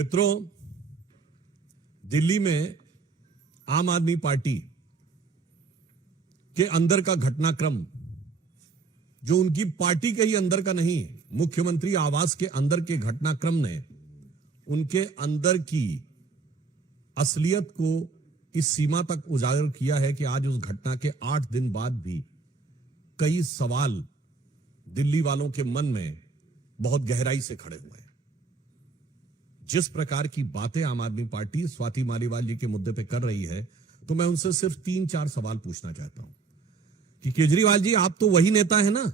मित्रों, दिल्ली में आम आदमी पार्टी के अंदर का घटनाक्रम, जो उनकी पार्टी के ही अंदर का नहीं, मुख्यमंत्री आवास के अंदर के घटनाक्रम ने उनके अंदर की असलियत को इस सीमा तक उजागर किया है कि आज उस घटना के 8 दिन बाद भी कई सवाल दिल्ली वालों के मन में बहुत गहराई से खड़े हुए हैं। जिस प्रकार की बातें आम आदमी पार्टी स्वाति मालीवाल जी के मुद्दे पे कर रही है, तो मैं उनसे सिर्फ 3-4 सवाल पूछना चाहता हूं कि केजरीवाल जी, आप तो वही नेता है ना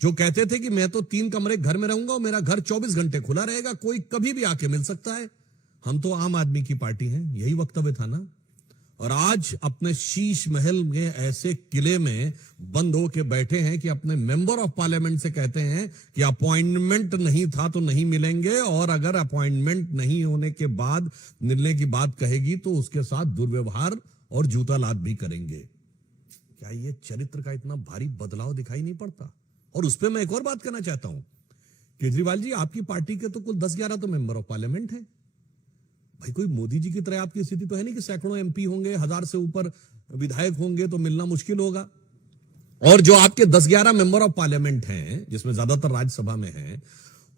जो कहते थे कि मैं तो 3 कमरे घर में रहूंगा और मेरा घर 24 घंटे खुला रहेगा, कोई कभी भी आके मिल सकता है, हम तो आम आदमी की पार्टी हैं, यही वक्तव्य था ना। और आज अपने शीश महल में ऐसे किले में बंद होके बैठे हैं कि अपने मेंबर ऑफ पार्लियामेंट से कहते हैं कि अपॉइंटमेंट नहीं था तो नहीं मिलेंगे, और अगर अपॉइंटमेंट नहीं होने के बाद मिलने की बात कहेगी तो उसके साथ दुर्व्यवहार और जूता लात भी करेंगे। क्या ये चरित्र का इतना भारी बदलाव दिखाई नहीं पड़ता? और उस पर मैं एक और बात करना चाहता हूं, केजरीवाल जी, आपकी पार्टी के तो कुल 10-11 तो मेंबर ऑफ पार्लियामेंट है भाई। कोई मोदी जी की तरह आपकी स्थिति तो है नहीं कि सैकड़ों एमपी होंगे, 1000 से ऊपर विधायक होंगे तो मिलना मुश्किल होगा। और जो आपके 10-11 मेंबर ऑफ पार्लियामेंट हैं, जिसमें ज्यादातर राज्यसभा में हैं,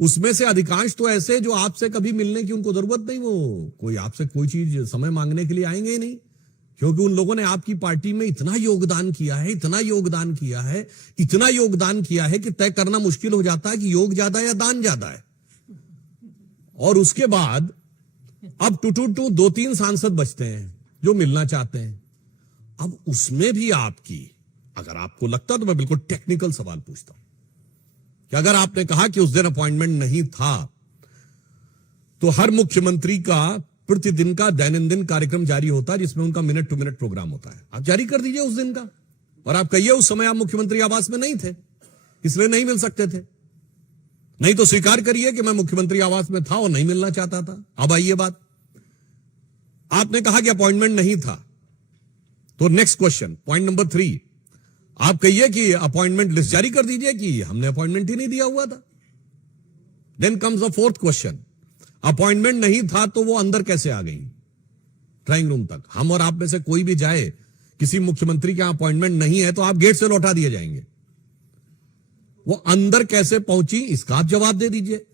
उसमें से अधिकांश तो ऐसे जो आपसे कभी मिलने की उनको जरूरत नहीं, वो कोई आपसे कोई चीज समय मांगने के लिए आएंगे ही नहीं, क्योंकि उन लोगों ने आपकी पार्टी में इतना योगदान किया है, इतना योगदान किया है, इतना योगदान किया है कि तय करना मुश्किल हो जाता है कि योग ज्यादा है या दान ज्यादा है। और उसके बाद अब टू 2-3 सांसद बचते हैं जो मिलना चाहते हैं। अब उसमें भी आपकी, अगर आपको लगता तो मैं बिल्कुल टेक्निकल सवाल पूछता हूं कि अगर आपने कहा कि उस दिन अपॉइंटमेंट नहीं था, तो हर मुख्यमंत्री का प्रतिदिन का दैनंदिन कार्यक्रम जारी होता है जिसमें उनका मिनट टू मिनट प्रोग्राम होता है, आप जारी कर दीजिए उस दिन का, और आप कहिए उस समय आप मुख्यमंत्री आवास में नहीं थे इसलिए नहीं मिल सकते थे, नहीं तो स्वीकार करिए कि मैं मुख्यमंत्री आवास में था और नहीं मिलना चाहता था। अब आइए बात, आपने कहा कि अपॉइंटमेंट नहीं था, तो नेक्स्ट क्वेश्चन, पॉइंट नंबर 3, आप कहिए कि अपॉइंटमेंट लिस्ट जारी कर दीजिए कि हमने अपॉइंटमेंट ही नहीं दिया हुआ था। Then comes the 4th question, appointment नहीं था तो वो अंदर कैसे आ गई ड्राइंग रूम तक? हम और आप में से कोई भी जाए, किसी मुख्यमंत्री के अपॉइंटमेंट नहीं है तो आप गेट से लौटा दिए जाएंगे, वो अंदर कैसे पहुंची इसका आप जवाब दे दीजिए।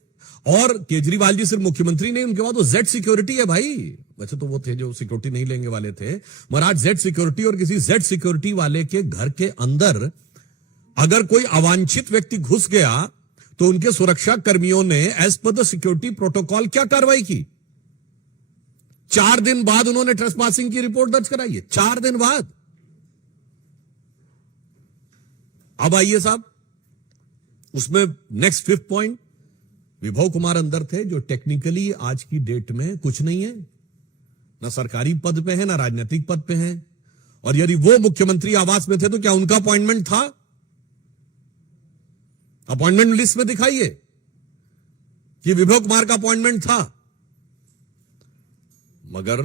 और केजरीवाल जी सिर्फ मुख्यमंत्री नहीं, उनके बाद वो जेड सिक्योरिटी है भाई। वैसे तो वो थे जो सिक्योरिटी नहीं लेने वाले थे, मगर आज जेड सिक्योरिटी, और किसी जेड सिक्योरिटी वाले के घर के अंदर अगर कोई अवांछित व्यक्ति घुस गया तो उनके सुरक्षा कर्मियों ने as per the security protocol क्या कार्रवाई की? 4 दिन बाद उन्होंने ट्रेसपासिंग की रिपोर्ट दर्ज कराई है, 4 दिन बाद। अब आइए साहब, उसमें नेक्स्ट 5th पॉइंट, विभव कुमार अंदर थे जो टेक्निकली आज की डेट में कुछ नहीं है, ना सरकारी पद पे है ना राजनीतिक पद पे है, और यदि वो मुख्यमंत्री आवास में थे तो क्या उनका अपॉइंटमेंट था? अपॉइंटमेंट लिस्ट में दिखाइए कि विभव कुमार का अपॉइंटमेंट था, मगर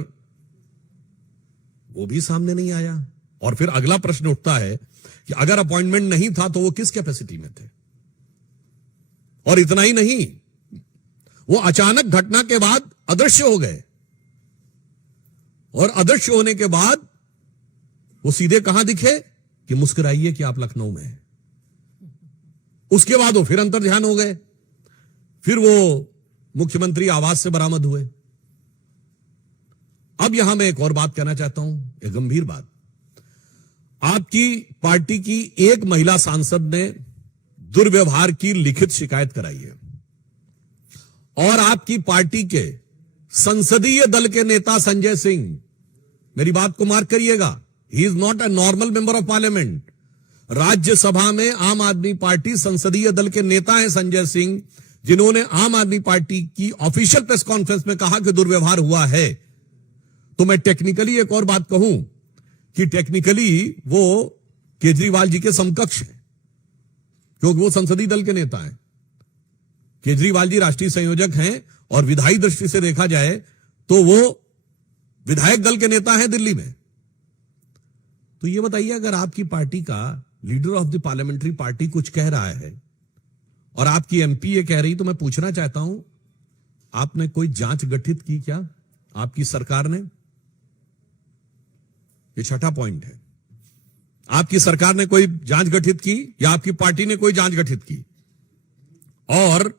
वो भी सामने नहीं आया। और फिर अगला प्रश्न उठता है कि अगर अपॉइंटमेंट नहीं था तो वो किस कैपेसिटी में थे? और इतना ही नहीं, वो अचानक घटना के बाद अदृश्य हो गए, और अदृश्य होने के बाद वो सीधे कहां दिखे कि मुस्कुराइए कि आप लखनऊ में हैं। उसके बाद वो फिर अंतर ध्यान हो गए, फिर वो मुख्यमंत्री आवास से बरामद हुए। अब यहां मैं एक और बात कहना चाहता हूं, एक गंभीर बात। आपकी पार्टी की एक महिला सांसद ने दुर्व्यवहार की लिखित शिकायत कराई है, और आपकी पार्टी के संसदीय दल के नेता संजय सिंह, मेरी बात को मार्क करिएगा, he is not a normal member of parliament. Rajya Sabha में आम आदमी पार्टी संसदीय दल के नेता हैं संजय सिंह, जिन्होंने आम आदमी पार्टी की ऑफिशियल प्रेस कॉन्फ्रेंस में कहा कि दुर्व्यवहार हुआ है। तो मैं टेक्निकली एक और बात कहूं कि टेक्निकली वो केजरीवाल जी के समकक्ष हैं, क्योंकि वो संसदीय दल के नेता हैं। केजरीवाल जी राष्ट्रीय संयोजक हैं, और विधायी दृष्टि से देखा जाए तो वो विधायक दल के नेता हैं दिल्ली में। तो ये बताइए, अगर आपकी पार्टी का leader of the parliamentary party कुछ कह रहा है और आपकी एमपी ये कह रही, तो मैं पूछना चाहता हूं आपने कोई जांच गठित की क्या आपकी सरकार ने? ये छठा पॉइंट है। आपकी सरकार ने कोई जांच गठित की या आपकी पार्टी ने कोई जांच गठित की? और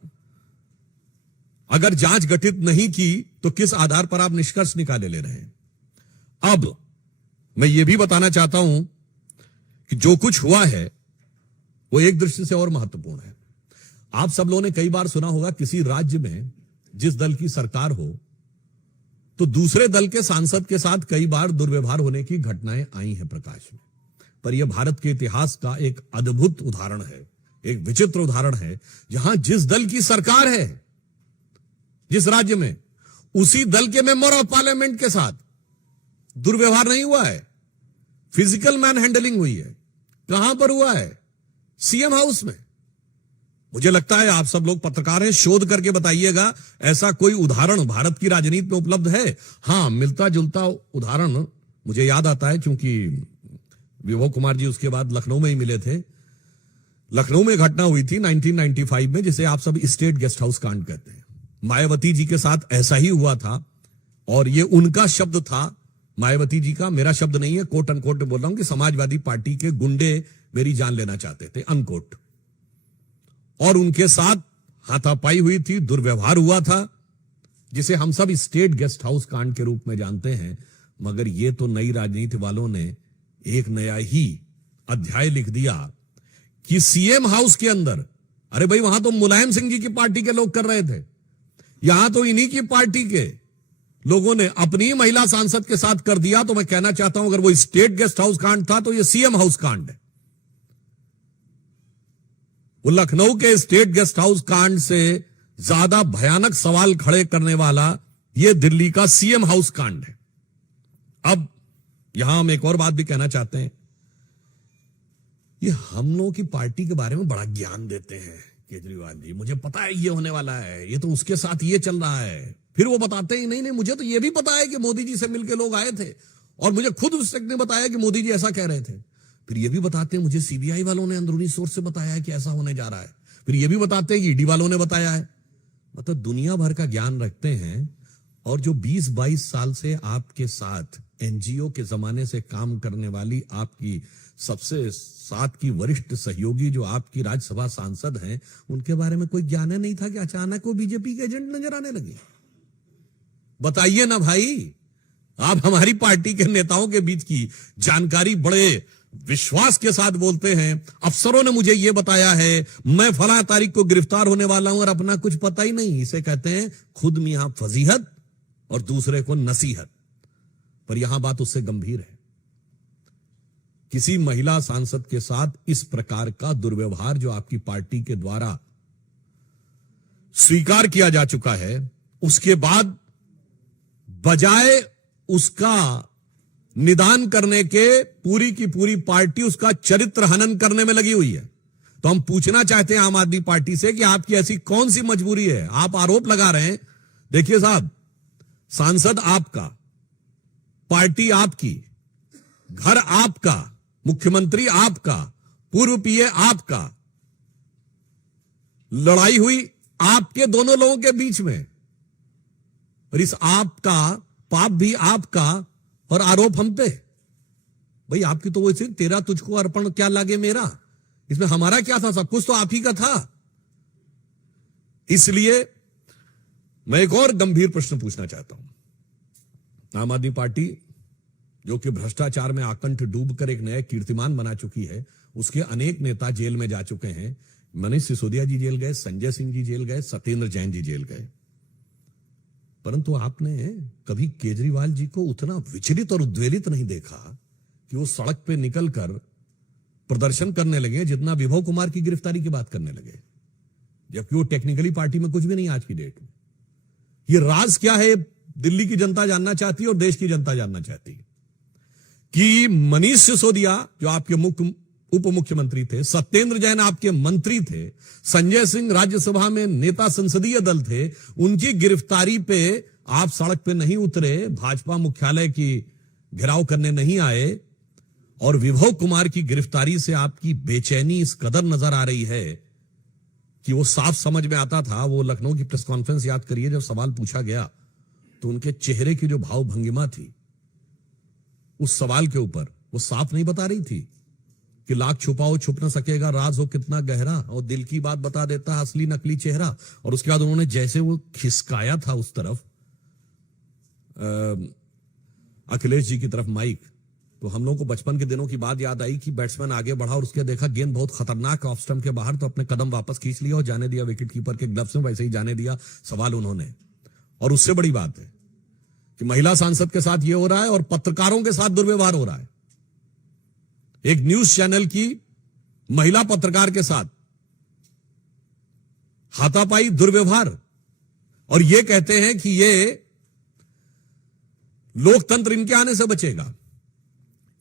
अगर जांच गठित नहीं की तो किस आधार पर आप निष्कर्ष निकाले ले रहे हैं? अब मैं यह भी बताना चाहता हूं कि जो कुछ हुआ है वो एक दृष्टि से और महत्वपूर्ण है। आप सब लोगों ने कई बार सुना होगा, किसी राज्य में जिस दल की सरकार हो तो दूसरे दल के सांसद के साथ कई बार दुर्व्यवहार होने की घटनाएं आई हैं प्रकाश में। पर यह भारत के इतिहास का एक अद्भुत उदाहरण है, एक विचित्र उदाहरण है, जहां जिस दल की सरकार है जिस राज्य में, उसी दल के मेंबर ऑफ पार्लियामेंट के साथ दुर्व्यवहार नहीं हुआ है, फिजिकल मैन हैंडलिंग हुई है। कहां पर हुआ है? सीएम हाउस में। मुझे लगता है आप सब लोग पत्रकार हैं, शोध करके बताइएगा ऐसा कोई उदाहरण भारत की राजनीति में उपलब्ध है? हां, मिलता जुलता उदाहरण मुझे याद आता है, क्योंकि विभव कुमार जी उसके बाद लखनऊ में ही मिले थे। लखनऊ में घटना हुई थी 1995 में, जिसे आप सब स्टेट गेस्ट हाउस कांड कहते हैं। मायावती जी के साथ ऐसा ही हुआ था, और ये उनका शब्द था, मायावती जी का, मेरा शब्द नहीं है, कोट अनकोट बोल रहा हूं कि समाजवादी पार्टी के गुंडे मेरी जान लेना चाहते थे, अनकोट। और उनके साथ हाथापाई हुई थी, दुर्व्यवहार हुआ था, जिसे हम सब स्टेट गेस्ट हाउस कांड के रूप में जानते हैं। मगर ये तो नई राजनीति वालों ने एक नया ही अध्याय लिख दिया कि सीएम हाउस के अंदर, अरे भाई वहां तो मुलायम सिंह जी की पार्टी के लोग कर रहे थे, यहां तो इन्हीं की पार्टी के लोगों ने अपनी महिला सांसद के साथ कर दिया। तो मैं कहना चाहता हूं, अगर वो स्टेट गेस्ट हाउस कांड था तो ये सीएम हाउस कांड है। वो लखनऊ के स्टेट गेस्ट हाउस कांड से ज्यादा भयानक सवाल खड़े करने वाला ये दिल्ली का सीएम हाउस कांड है। अब यहां हम एक और बात भी कहना चाहते हैं, ये हम लोगों की पार्टी के बारे में बड़ा ज्ञान देते हैं केजरीवाल जी, मुझे पता है ये होने वाला है, ये तो उसके साथ ये चल रहा है। फिर वो बताते हैं नहीं नहीं, मुझे तो ये भी पता है कि मोदी जी से मिलकर लोग आए थे, और मुझे खुद उस ने बताया कि मोदी जी ऐसा कह रहे थे। फिर ये भी बताते हैं मुझे सीबीआई वालों ने अंदरूनी सोर्स से बताया है कि ऐसा होने जा रहा है। फिर ये भी बताते हैं कि ईडी वालों ने बताया है। मतलब दुनिया भर का ज्ञान रखते हैं। और जो 20-22 साल से आपके साथ एनजीओ के जमाने से काम करने वाली आपकी सबसे साथ की वरिष्ठ सहयोगी जो आपकी राज्यसभा सांसद हैं, उनके बारे में कोई ज्ञान नहीं था कि अचानक वो बीजेपी के एजेंट नजर आने लगे। बताइए ना भाई, आप हमारी पार्टी के नेताओं के बीच की जानकारी बड़े विश्वास के साथ बोलते हैं, अफसरों ने मुझे यह बताया है, मैं फला तारीख को गिरफ्तार होने वाला हूं, और अपना कुछ पता ही नहीं। इसे कहते हैं खुद मियां फजीहत और दूसरे को नसीहत। पर यहां बात उससे गंभीर है। किसी महिला सांसद के साथ इस प्रकार का दुर्व्यवहार जो आपकी पार्टी के द्वारा स्वीकार किया जा चुका है, उसके बाद बजाय उसका निदान करने के पूरी की पूरी पार्टी उसका चरित्र हनन करने में लगी हुई है। तो हम पूछना चाहते हैं आम आदमी पार्टी से कि आपकी ऐसी कौन सी मजबूरी है? आप आरोप लगा रहे हैं। देखिए साहब, सांसद आपका, पार्टी आपकी, घर आपका, मुख्यमंत्री आपका, पूर्व पीए आपका, लड़ाई हुई आपके दोनों लोगों के बीच में, और इस आपका पाप भी आपका और आरोप हम पे। भाई आपकी तो वो सिर्फ तेरा तुझको अर्पण क्या लागे मेरा, इसमें हमारा क्या था? सब कुछ तो आप ही का था। इसलिए मैं एक और गंभीर प्रश्न पूछना चाहता हूं। आम आदमी पार्टी जो कि भ्रष्टाचार में आकंठ डूबकर एक नया कीर्तिमान बना चुकी है, उसके अनेक नेता जेल में जा चुके हैं। मनीष सिसोदिया जी जेल गए, संजय सिंह जी जेल गए, सत्येंद्र जैन जी जेल गए। परंतु आपने कभी केजरीवाल जी को उतना विचलित और उद्वेलित नहीं देखा कि वो सड़क पे निकलकर प्रदर्शन करने लगे जितना विभव कुमार की गिरफ्तारी की बात करने लगे, जबकि वो टेक्निकली पार्टी में कुछ भी नहीं आज की डेट में। ये राज क्या है, दिल्ली की जनता जानना चाहती है और देश की जनता जानना चाहती है कि मनीष सिसोदिया जो आपके उप मुख्यमंत्री थे, सत्येंद्र जैन आपके मंत्री थे, संजय सिंह राज्यसभा में नेता संसदीय दल थे, उनकी गिरफ्तारी पे आप सड़क पे नहीं उतरे, भाजपा मुख्यालय की घेराव करने नहीं आए, और विभव कुमार की गिरफ्तारी से आपकी बेचैनी इस कदर नजर आ रही है कि वो साफ समझ में आता था। वो लखनऊ की प्रेस कॉन्फ्रेंस याद करिए, जब सवाल पूछा गया तो उनके चेहरे की जो भाव भंगिमा थी उस सवाल के ऊपर, वो साफ नहीं बता रही थी कि लाख छुपाओ छुप न सकेगा, राज हो कितना गहरा, और दिल की बात बता देता है असली नकली चेहरा। और उसके बाद उन्होंने जैसे वो खिसकाया था उस तरफ अखिलेश जी की तरफ माइक, तो हम लोगों को बचपन के दिनों की बात याद आई कि बैट्समैन आगे बढ़ा और उसके देखा गेंद बहुत खतरनाक ऑफ स्टंप के बाहर, तो अपने कदम वापस खींच लिया और जाने दिया विकेट कीपर के ग्लव्स में, वैसे ही जाने दिया सवाल उन्होंने। और उससे बड़ी बात है कि महिला सांसद के साथ यह हो रहा है और पत्रकारों के साथ दुर्व्यवहार हो रहा है। एक न्यूज चैनल की महिला पत्रकार के साथ हाथापाई, दुर्व्यवहार, और यह कहते हैं कि यह लोकतंत्र इनके आने से बचेगा।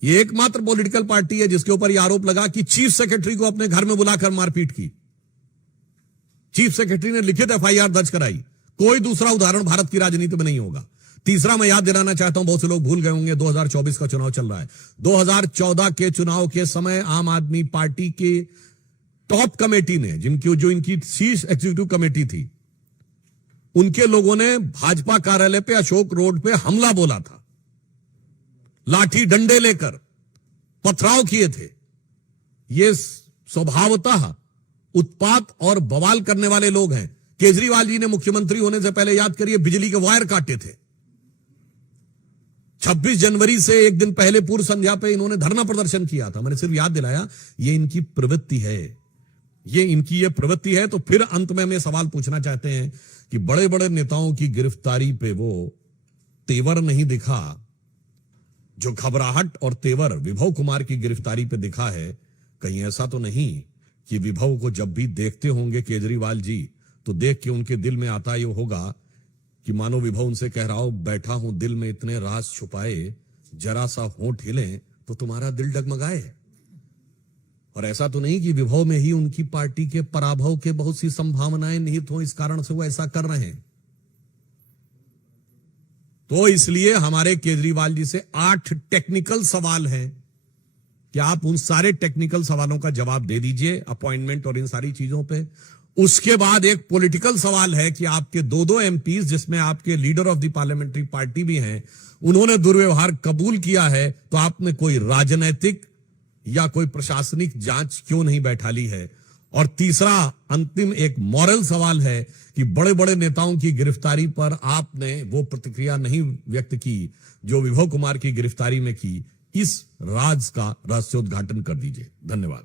यह एकमात्र पॉलिटिकल पार्टी है जिसके ऊपर यह आरोप लगा कि चीफ सेक्रेटरी को अपने घर में बुलाकर मारपीट की। चीफ सेक्रेटरी ने लिखित एफआईआर दर्ज कराई। कोई दूसरा उदाहरण भारत की राजनीति में नहीं होगा। तीसरा मैं याद दिलाना चाहता हूं, बहुत से लोग भूल गए होंगे, 2024 का चुनाव चल रहा है। 2014 के चुनाव के समय आम आदमी पार्टी की टॉप कमेटी ने, जो इनकी शीर्ष एग्जीक्यूटिव कमेटी थी, उनके लोगों ने भाजपा कार्यालय पे अशोक रोड पे हमला बोला था, लाठी डंडे लेकर पथराव किए थे। ये स्वभावतः उत्पात और बवाल करने वाले लोग हैं। केजरीवाल जी ने मुख्यमंत्री होने से पहले, याद करिए, बिजली के वायर काटे थे। 26 जनवरी से एक दिन पहले पूर्व संध्या पे इन्होंने धरना प्रदर्शन किया था। मैंने सिर्फ याद दिलाया, ये इनकी प्रवृत्ति है, ये इनकी ये प्रवृत्ति है। तो फिर अंत में हम ये सवाल पूछना चाहते हैं कि बड़े बड़े नेताओं की गिरफ्तारी पे वो तेवर नहीं दिखा जो घबराहट और तेवर विभव कुमार की गिरफ्तारी पे दिखा है। कहीं ऐसा तो नहीं कि विभव को जब भी देखते होंगे केजरीवाल जी, तो देख के उनके दिल में आता ये होगा कि मानो विभव उनसे कह रहा हो, बैठा हूं दिल में इतने राज छुपाए, जरा सा होंठ हिले तो तुम्हारा दिल डगमगाए। और ऐसा तो नहीं कि विभव में ही उनकी पार्टी के पराभव के बहुत सी संभावनाएं निहित हो, इस कारण से वो ऐसा कर रहे हैं। तो इसलिए हमारे केजरीवाल जी से 8 टेक्निकल सवाल हैं कि आप उन सारे टेक्निकल सवालों का जवाब दे दीजिए, अपॉइंटमेंट और इन सारी चीजों पे। उसके बाद एक पॉलिटिकल सवाल है कि आपके 2 एमपीज, जिसमें आपके leader of the parliamentary party भी हैं, उन्होंने दुर्व्यवहार कबूल किया है, तो आपने कोई राजनैतिक या कोई प्रशासनिक जांच क्यों नहीं बैठा ली है। और तीसरा अंतिम एक मॉरल सवाल है कि बड़े बड़े नेताओं की गिरफ्तारी पर आपने वो प्रतिक्रिया नहीं व्यक्त की जो विभव कुमार की गिरफ्तारी में की। इस राज का रहस्योद्घाटन कर दीजिए। धन्यवाद।